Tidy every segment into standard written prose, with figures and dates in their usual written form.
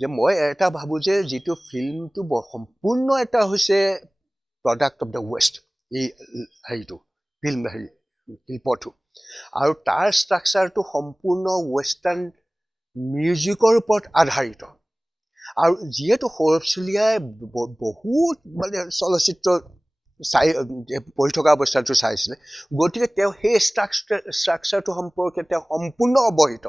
যে মই এটা ভাবো যে যিটো ফিল্মটো সম্পূৰ্ণ এটা হৈছে প্ৰডাক্ট অফ দ্য ৱেষ্ট এই হেৰিটো ফিল্ম হেৰি শিল্পটো আৰু তাৰ ষ্ট্ৰাকচাৰটো সম্পূৰ্ণ ৱেষ্টাৰ্ণ মিউজিকৰ ওপৰত আধাৰিত আৰু যিহেতু সৌৰভ চলিহাই বহুত মানে চলচ্চিত্ৰ চাই পঢ়ি থকা অৱস্থাটো চাইছিলে গতিকে তেওঁ সেই ষ্ট্ৰাকচাৰটো সম্পৰ্কে তেওঁ সম্পূৰ্ণ অৱহিত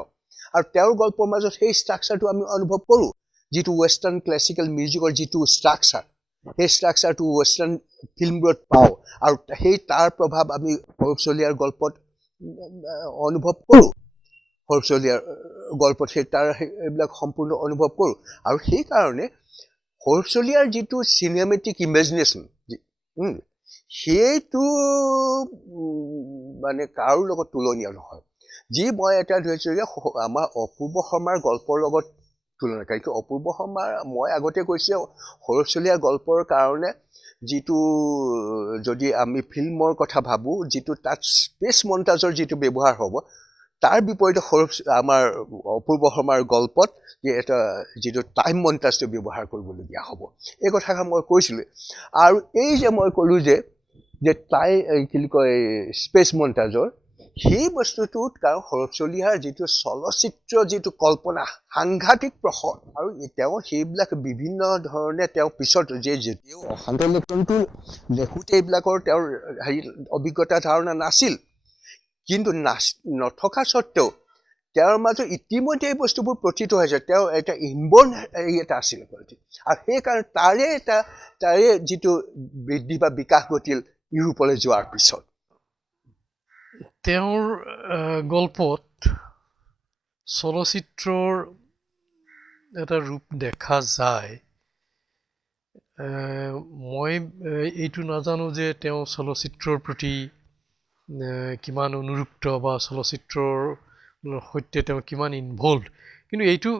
আৰু তেওঁৰ গল্পৰ মাজত সেই ষ্ট্ৰাকচাৰটো আমি অনুভৱ কৰোঁ যিটো ৱেষ্টাৰ্ণ ক্লাছিকেল মিউজিকৰ যিটো ষ্ট্ৰাকচাৰ সেই ষ্ট্ৰাকচাৰটো ৱেষ্টাৰ্ণ ফিল্মবোৰত পাওঁ আৰু সেই তাৰ প্ৰভাৱ আমি সৌৰভ চলিহাৰ গল্পত অনুভৱ কৰোঁ সৌৰভ চলিহাৰ গল্পত সেই তাৰ এইবিলাক সম্পূৰ্ণ অনুভৱ কৰোঁ আৰু সেইকাৰণে সৌৰভ চলিহাৰ যিটো চিনেমেটিক ইমেজিনেশ্যন সেইটো মানে কাৰো লগত তুলনীয় নহয় যি মই এটা ধৰিছোঁ যে আমাৰ অপূৰ্ব শৰ্মাৰ গল্পৰ লগত তুলনা কাৰণ অপূৰ্ব শৰ্মাৰ মই আগতে কৈছোঁ সৌৰভ চলিহাৰ গল্পৰ কাৰণে যিটো যদি আমি ফিল্মৰ কথা ভাবোঁ যিটো তাত স্পেচ মণ্টাজৰ যিটো ব্যৱহাৰ হ'ব তাৰ বিপৰীতে সৌৰভ আমাৰ অপূৰ্ব শৰ্মাৰ গল্পত যে এটা যিটো টাইম মণ্টাজটো ব্যৱহাৰ কৰিবলগীয়া হ'ব এই কথাষাৰ মই কৈছিলোঁ আৰু এই যে মই ক'লোঁ যে কি কয় স্পেচ মণ্টাজৰ সেই বস্তুটোত কাৰণ সৌৰভ চলিহাৰ যিটো চলচ্চিত্ৰ যিটো কল্পনা সাংঘাতিক প্ৰখৰ আৰু তেওঁ সেইবিলাক বিভিন্ন ধৰণে তেওঁ পিছত যে যেতিয়াও অশান্ত লেখনটো লেখোঁতে এইবিলাকৰ তেওঁৰ হেৰি অভিজ্ঞতা ধাৰণা নাছিল কিন্তু নথকা স্বত্বেও তেওঁৰ মাজত ইতিমধ্যে এই বস্তুবোৰ প্ৰতিত হৈছে তেওঁ এটা ইনবৰ্ণ হেৰি এটা আছিল আৰু সেইকাৰণে তাৰে যিটো বৃদ্ধি বা বিকাশ ঘটিল ইউৰোপলৈ যোৱাৰ পিছত তেওঁৰ গল্পত চলচ্চিত্ৰৰ এটা ৰূপ দেখা যায় মই এইটো নাজানো যে তেওঁ চলচ্চিত্ৰৰ প্ৰতি কিমান অনুৰক্ত বা চলচ্চিত্ৰৰ সৈতে তেওঁ কিমান ইনভলভ কিন্তু এইটো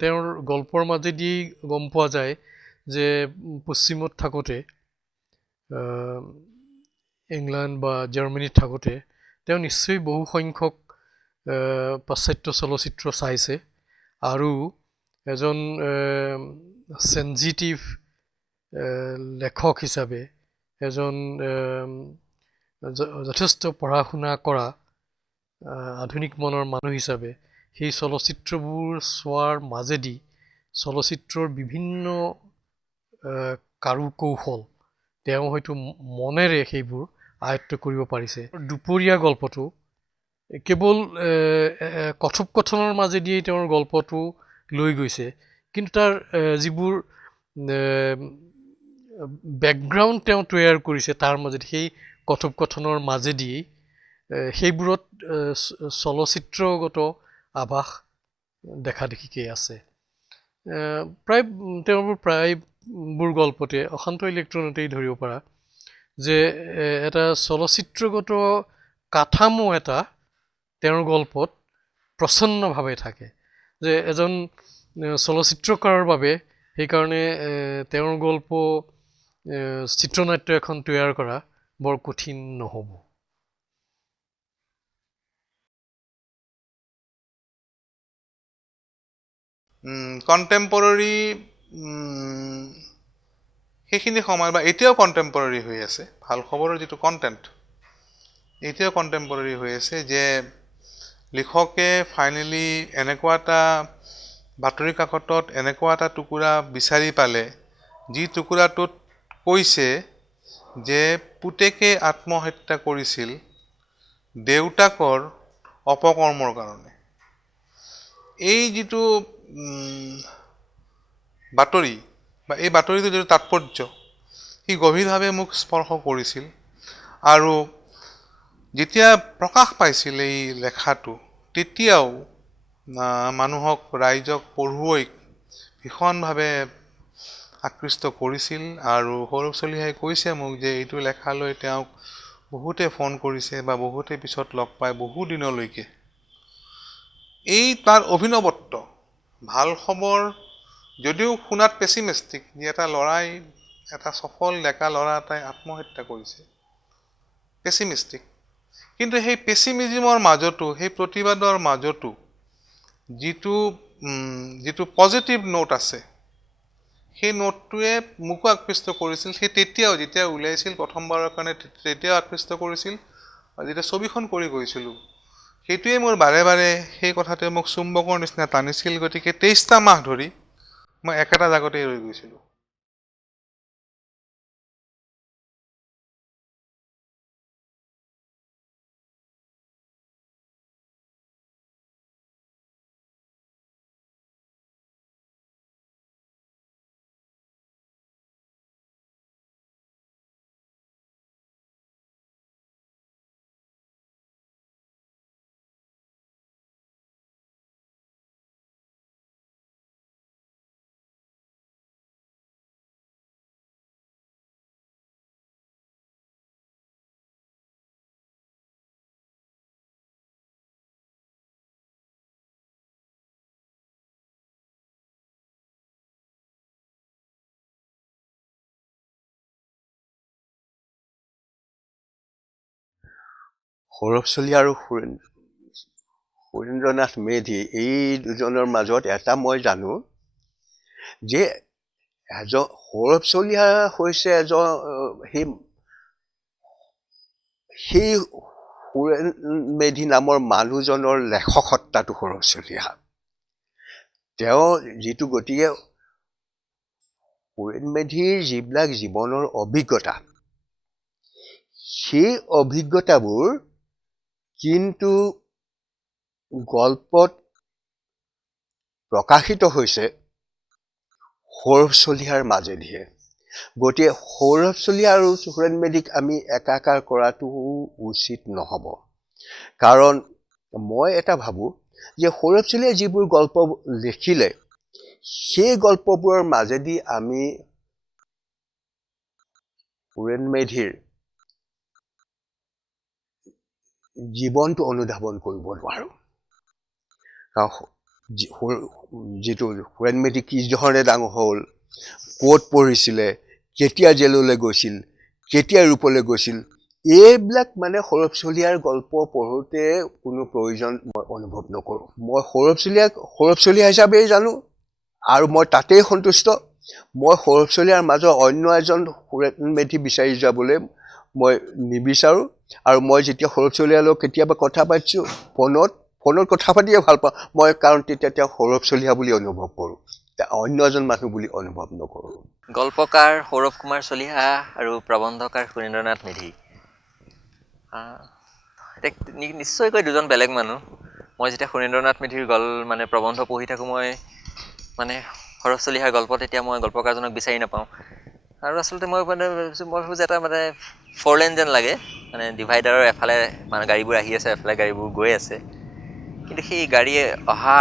তেওঁৰ গল্পৰ মাজেদি গম পোৱা যায় যে পশ্চিমত থাকোঁতে ইংলেণ্ড বা জাৰ্মানীত থাকোঁতে তেওঁ নিশ্চয় বহু সংখ্যক পাশ্চাত্য চলচ্চিত্ৰ চাইছে আৰু এজন চেনজিটিভ লেখক হিচাপে এজন যথেষ্ট পঢ়া শুনা কৰা আধুনিক মনৰ মানুহ হিচাপে সেই চলচ্চিত্ৰবোৰ চোৱাৰ মাজেদি চলচ্চিত্ৰৰ বিভিন্ন কাৰু কৌশল তেওঁ হয়তো মনেৰে সেইবোৰ আয়ত্ত কৰিব পাৰিছে দুপৰীয়া গল্পটো কেৱল কথোপকথনৰ মাজেদিয়েই তেওঁৰ গল্পটো লৈ গৈছে কিন্তু তাৰ যিবোৰ বেকগ্ৰাউণ্ড তেওঁ তৈয়াৰ কৰিছে তাৰ মাজত সেই কথোপকথনৰ মাজেদি সেইবোৰত চলচ্চিত্ৰগত আভাস দেখা দেখিকেই আছে প্ৰায়বোৰ গল্পতে অশান্ত ইলেক্ট্ৰনতেই ধৰিব পৰা যে এটা চলচ্চিত্ৰগত কাঠামো এটা তেওঁৰ গল্পত প্ৰচন্নভাৱে থাকে যে এজন চলচ্চিত্ৰকাৰৰ বাবে সেইকাৰণে তেওঁৰ গল্প চিত্ৰনাট্য এখন তৈয়াৰ কৰা বৰ কঠিন নহ'ব কণ্টেম্পৰৰী সেইখিনি সময় বা এতিয়াও কণ্টেম্পৰৰী হৈ আছে ভাল খবৰৰ যিটো কণ্টেণ্ট এতিয়াও কণ্টেম্পৰৰী হৈ আছে যে লিখকে ফাইনেলি এনেকুৱা এটা বাতৰি কাকতত এনেকুৱা এটা টুকুৰা বিচাৰি পালে যি টুকুৰাটোত কৈছে যে পুতেকে আত্মহত্যা কৰিছিল দেউতাকৰ অপকৰ্মৰ কাৰণে এই যিটো বাতৰি বা এই বাতৰিটো যিটো তাৎপৰ্য সি গভীৰভাৱে মোক স্পৰ্শ কৰিছিল আৰু যেতিয়া প্ৰকাশ পাইছিল এই লেখাটো তেতিয়াও মানুহক ৰাইজক পঢ়ুৱৈক ভীষণভাৱে আকৃষ্ট কৰিছিল আৰু সৌৰভ চলিহাই কৈছে মোক যে এইটো লেখালৈ তেওঁক বহুতে ফোন কৰিছে বা বহুতে পিছত লগ পায় বহু দিনলৈকে এই তাৰ অভিনৱত্ব ভাল খবৰ যদিও শুনাত পেছিমিষ্টিক যে এটা ল'ৰাই এটা সফল ডেকা ল'ৰা এটাই আত্মহত্যা কৰিছে পেছিমিষ্টিক কিন্তু সেই পেছিমিজমৰ মাজতো সেই প্ৰতিবাদৰ মাজতো যিটো যিটো পজিটিভ নোট আছে সেই নোটটোৱে মোকো আকৃষ্ট কৰিছিল সেই তেতিয়াও যেতিয়া ওলাইছিল প্ৰথমবাৰৰ কাৰণে তেতিয়াও আকৃষ্ট কৰিছিল আৰু যেতিয়া ছবিখন কৰি গৈছিলোঁ সেইটোৱে মোৰ বাৰে বাৰে সেই কথাটোৱে মোক চুম্বকৰ নিচিনা টানিছিল গতিকে 23টা মাহ ধৰি মই একেটা জাগতেই ৰৈ গৈছিলোঁ সৌৰভ চলিহা আৰু সুৰেন্দ্ৰনাথ মেধি এই দুজনৰ মাজত এটা মই জানো যে সৌৰভ চলিহা হৈছে এজন সেই সুৰেন মেধি নামৰ মানুহজনৰ লেখক সত্তাটো সৌৰভ চলিহা তেওঁ যিটো গতিকে সুৰেন মেধিৰ যিবিলাক জীৱনৰ অভিজ্ঞতা সেই অভিজ্ঞতাবোৰ কিন্তু গল্পত প্ৰকাশিত হৈছে সৌৰভ চলিহাৰ মাজেদিহে গতিকে সৌৰভ চলিহা আৰু সুৰেন মেধিক আমি একাকাৰ কৰাটো উচিত নহ'ব কাৰণ মই এটা ভাবোঁ যে সৌৰভ চলিহাই যিবোৰ গল্প লিখিলে সেই গল্পবোৰৰ মাজেদি আমি সুৰেন মেধিৰ জীৱনটো অনুধাৱন কৰিব নোৱাৰোঁ যিটো সুৰেন মেধি কি ধৰণে ডাঙৰ হ'ল ক'ত পঢ়িছিলে কেতিয়া জেললৈ গৈছিল কেতিয়া ৰূপলৈ গৈছিল এইবিলাক মানে সৌৰভ চলিহাৰ গল্প পঢ়োঁতে কোনো প্ৰয়োজন মই অনুভৱ নকৰোঁ মই সৌৰভ চলিহা হিচাপেই জানো আৰু মই তাতেই সন্তুষ্ট মই সৌৰভ চলিহাৰ মাজৰ অন্য এজন সুৰেন মেধি বিচাৰি যাবলৈ মই নিবিচাৰোঁ আৰু মই যেতিয়া সৌৰভ চলিহাৰ লগত কেতিয়াবা কথা পাতিছোঁ ফোনত কথা পাতিয়ে ভাল পাওঁ মই কাৰণ তেতিয়া তেওঁ সৌৰভ চলিহা বুলি অনুভৱ কৰোঁ অন্য এজন মানুহ বুলি অনুভৱ নকৰোঁ গল্পকাৰ সৌৰভ কুমাৰ চলিহা আৰু প্ৰবন্ধকাৰ সুৰেন্দ্ৰনাথ মেধি নিশ্চয়কৈ দুজন বেলেগ মানুহ মই যেতিয়া সুৰেন্দ্ৰনাথ মেধিৰ মানে প্ৰবন্ধ পঢ়ি থাকোঁ মই মানে সৌৰভ চলিহাৰ গল্পত এতিয়া মই গল্পকাৰজনক বিচাৰি নাপাওঁ আৰু আচলতে মই ভাবোঁ যে এটা মানে 4 লেন যেন লাগে মানে ডিভাইডাৰৰ এফালে মানে গাড়ীবোৰ আহি আছে এফালে গাড়ীবোৰ গৈ আছে কিন্তু সেই গাড়ী অহা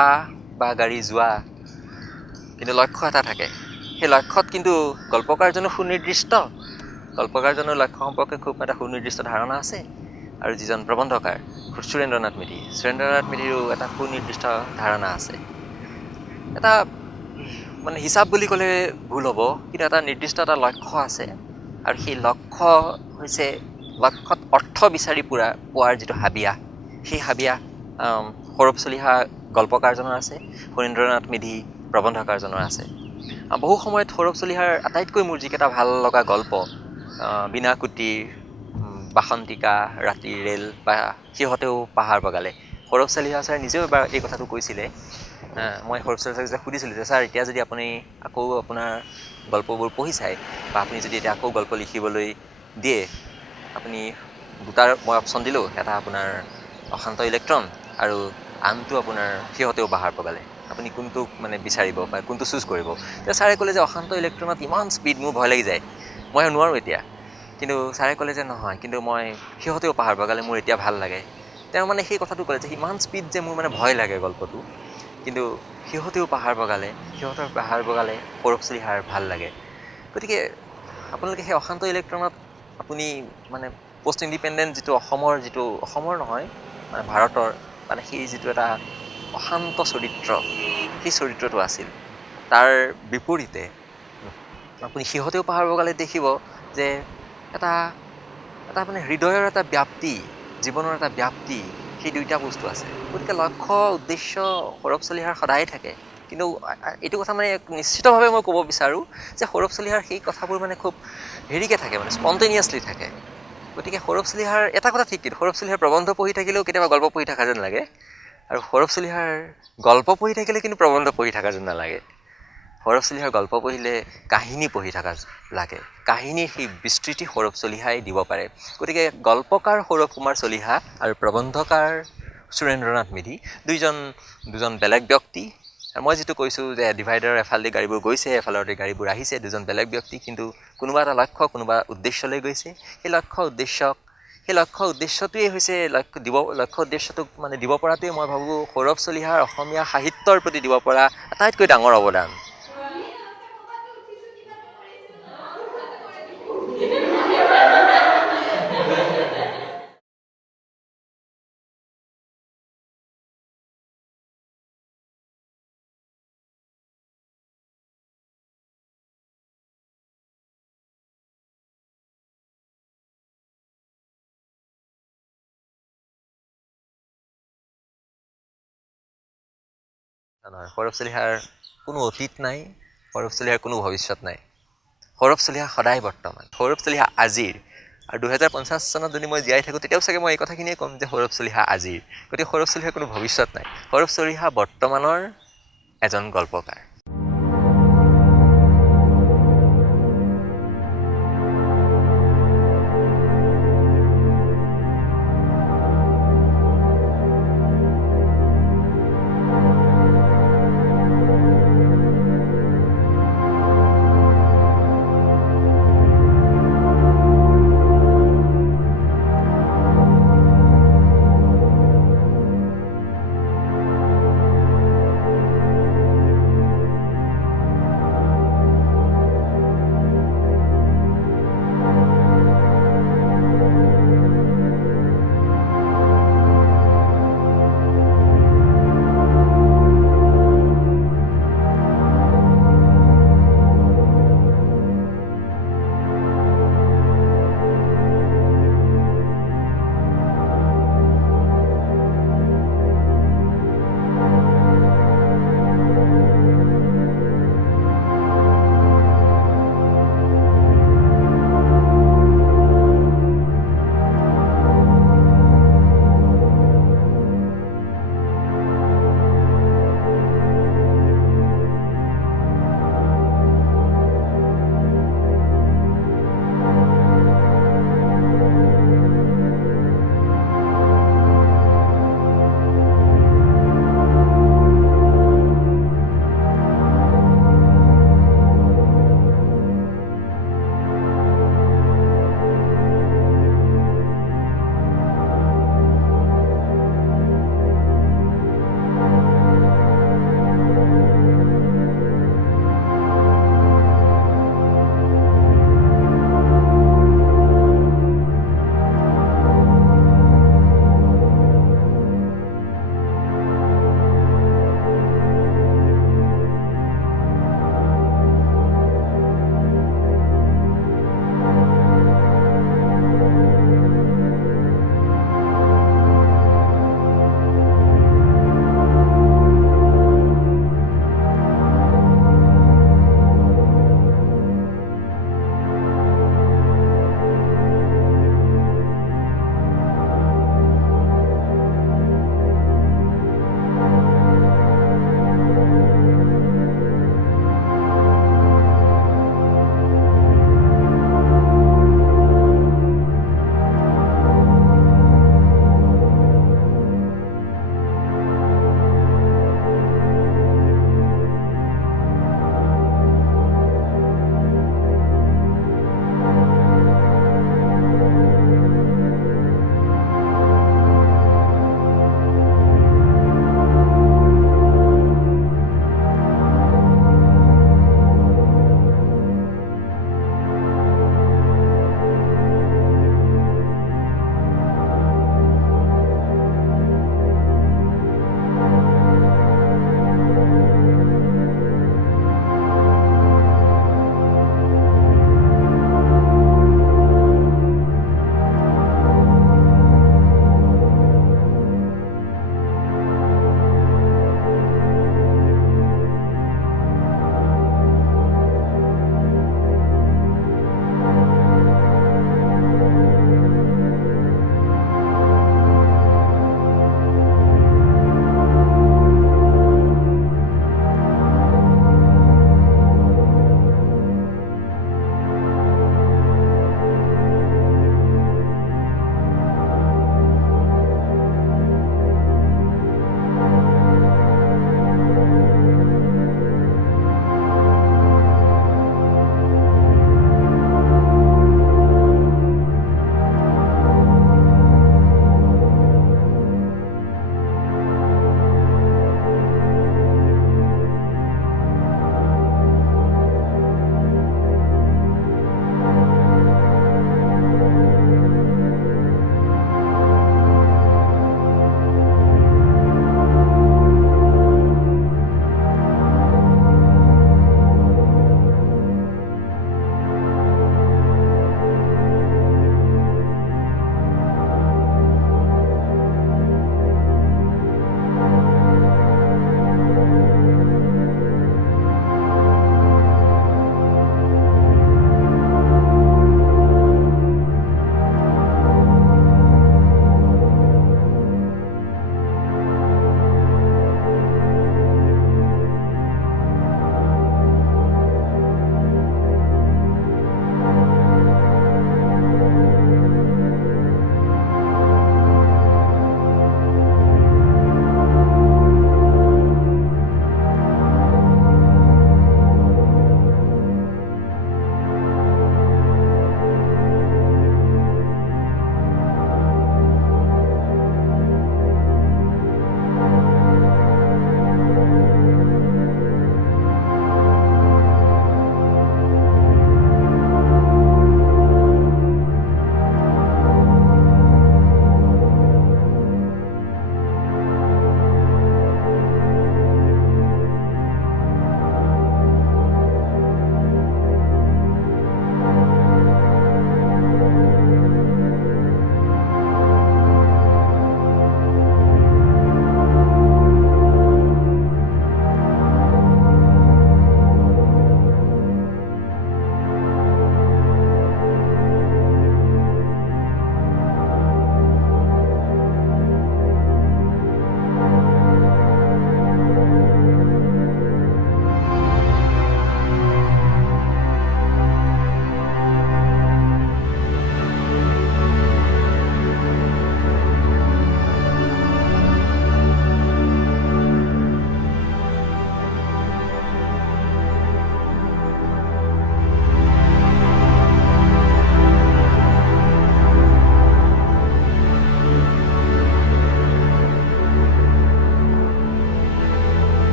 বা গাড়ী যোৱা কিন্তু লক্ষ্য এটা থাকে সেই লক্ষ্যত কিন্তু গল্পকাৰজনো সুনিৰ্দিষ্ট গল্পকাৰজনৰ লক্ষ্য সম্পৰ্কে খুব এটা সুনিৰ্দিষ্ট ধাৰণা আছে আৰু যিজন প্ৰবন্ধকাৰ সুৰেন্দ্ৰনাথ মেধিৰো এটা সুনিৰ্দিষ্ট ধাৰণা আছে এটা মানে হিচাপ বুলি ক'লে ভুল হ'ব কিন্তু এটা নিৰ্দিষ্ট এটা লক্ষ্য আছে আৰু সেই লক্ষ্য হৈছে লক্ষ্যত অৰ্থ বিচাৰি পোৱাৰ যিটো হাবিয়াস সেই হাবিয়াস সৌৰভ চলিহা গল্পকাৰজনৰ আছে সুৰেন্দ্ৰনাথ মেধি প্ৰবন্ধকাৰজনৰ আছে বহু সময়ত সৌৰভ চলিহাৰ আটাইতকৈ মোৰ যিকেইটা ভাল লগা গল্প বিনাকুটিৰ বাসন্তিকা ৰাতিৰ ৰেল বা সিহঁতেও পাহাৰ বগালে সৌৰভ চলিহা ছাৰে নিজেও এবাৰ এই কথাটো কৈছিলে মই সৌৰভ চলিহাক সুধিছিলোঁ যে ছাৰ এতিয়া যদি আপুনি আকৌ আপোনাৰ গল্পবোৰ পঢ়ি চায় বা আপুনি যদি এতিয়া আকৌ গল্প লিখিবলৈ দিয়ে আপুনি দুটাৰ মই অপশ্যন দিলোঁ এটা আপোনাৰ অশান্ত ইলেক্ট্ৰন আৰু আনটো আপোনাৰ সিহঁতেও পাহাৰ বগালে আপুনি কোনটো মানে বিচাৰিব বা কোনটো চুজ কৰিব তেতিয়া ছাৰে ক'লে যে অশান্ত ইলেক্ট্ৰনত ইমান স্পীড মোৰ ভয় লাগি যায় মই নোৱাৰোঁ এতিয়া কিন্তু ছাৰে ক'লে যে নহয় কিন্তু মই সিহঁতেও পাহাৰ বগালে মোৰ এতিয়া ভাল লাগে তেওঁ মানে সেই কথাটো ক'লে যে ইমান স্পীড যে মোৰ মানে ভয় লাগে গল্পটো কিন্তু সিহঁতেও পাহাৰ বগালে সৌৰভ চলিহাৰ ভাল লাগে গতিকে আপোনালোকে সেই অশান্ত ইলেক্ট্ৰনত আপুনি মানে পষ্ট ইণ্ডিপেণ্ডেণ্ট যিটো অসমৰ নহয় মানে ভাৰতৰ মানে সেই যিটো এটা অশান্ত চৰিত্ৰ সেই চৰিত্ৰটো আছিল তাৰ বিপৰীতে আপুনি সিহঁতেও পাহাৰ বগালে দেখিব যে এটা মানে হৃদয়ৰ এটা ব্যাপ্তি জীৱনৰ এটা ব্যাপ্তি সেই দুইটা বস্তু আছে। গতিকে লক্ষ্য উদ্দেশ্য সৌৰভ চলিহাৰ সদায় থাকে। কিন্তু এইটো কথা মানে নিশ্চিতভাৱে মই ক'ব বিচাৰোঁ যে সৌৰভ চলিহাৰ সেই কথাবোৰ মানে খুব হেৰিকৈ থাকে, মানে স্পণ্টেনিয়াছলি থাকে। গতিকে সৌৰভ চলিহাৰ এটা কথা ঠিক, কিন্তু সৌৰভ চলিহাৰ প্ৰবন্ধ পঢ়ি থাকিলেও কেতিয়াবা গল্প পঢ়ি থকা যেন লাগে, আৰু সৌৰভ চলিহাৰ গল্প পঢ়ি থাকিলে কিন্তু প্ৰবন্ধ পঢ়ি থকা যেন নালাগে। সৌৰভ চলিহাৰ গল্প পঢ়িলে কাহিনী পঢ়ি থকা লাগে। কাহিনীৰ সেই বিস্তৃতি সৌৰভ চলিহাই দিব পাৰে। গতিকে গল্পকাৰ সৌৰভ কুমাৰ চলিহা আৰু প্ৰবন্ধকাৰ সুৰেন্দ্ৰনাথ মেধি দুজন বেলেগ ব্যক্তি। আৰু মই যিটো কৈছোঁ যে ডিভাইডাৰৰ এফালেদি গাড়ীবোৰ গৈছে, এফালেদি গাড়ীবোৰ আহিছে, দুজন বেলেগ ব্যক্তি, কিন্তু কোনোবা এটা লক্ষ্য, কোনোবা উদ্দেশ্যলৈ গৈছে। সেই লক্ষ্য উদ্দেশ্যটোৱেই হৈছে লক্ষ্য উদ্দেশ্যটোক মানে দিব পৰাটোৱে মই ভাবোঁ সৌৰভ চলিহাৰ অসমীয়া সাহিত্যৰ প্ৰতি দিব পৰা আটাইতকৈ ডাঙৰ অৱদান। নহয়, সৌৰভ চলিহাৰ কোনো অতীত নাই, সৌৰভ চলিহাৰ কোনো ভৱিষ্যত নাই। সৌৰভ চলিহা সদায় বৰ্তমান, সৌৰভ চলিহা আজিৰ। আৰু 2050 চনত যদি মই জীয়াই থাকোঁ তেতিয়াও চাগে মই এই কথাখিনিয়ে ক'ম যে সৌৰভ চলিহা আজিৰ। গতিকে সৌৰভ চলিহাৰ কোনো ভৱিষ্যত নাই। সৌৰভ চলিহা বৰ্তমানৰ এজন গল্পকাৰ।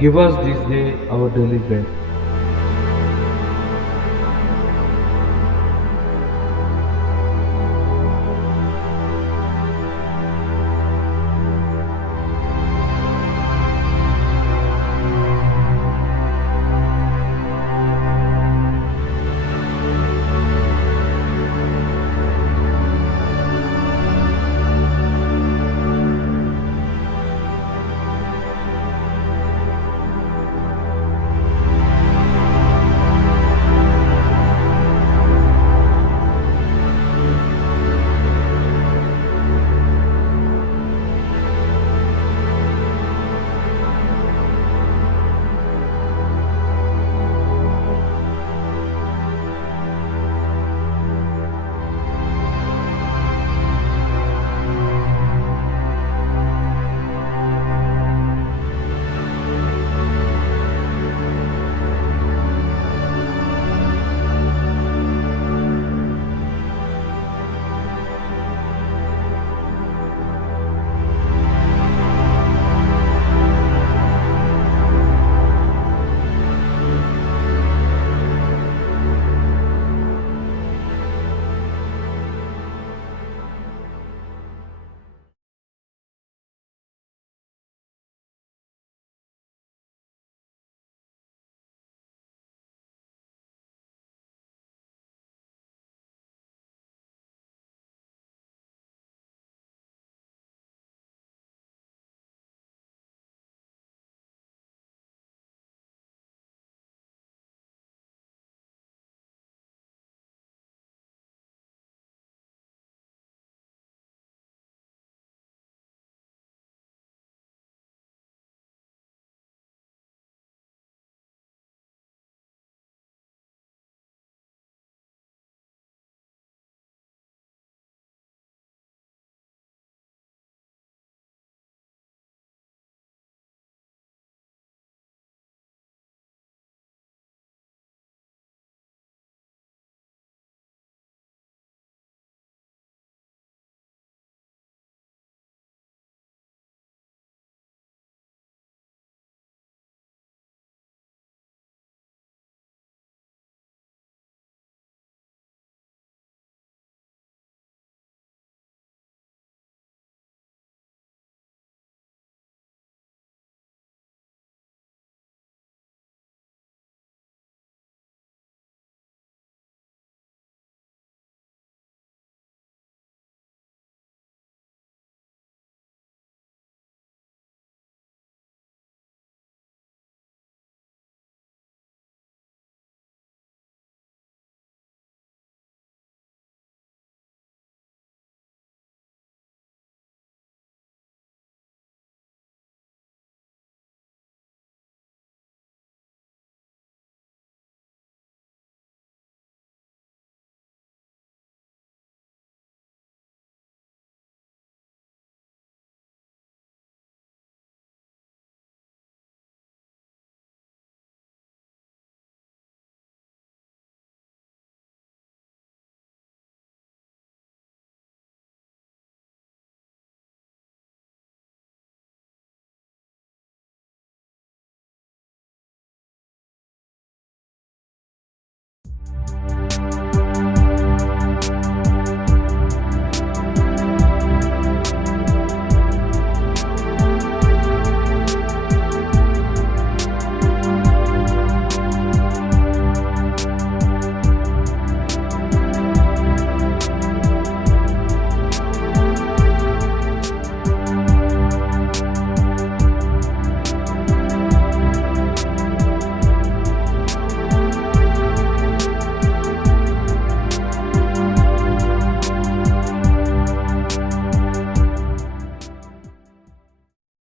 Give us this day our daily bread,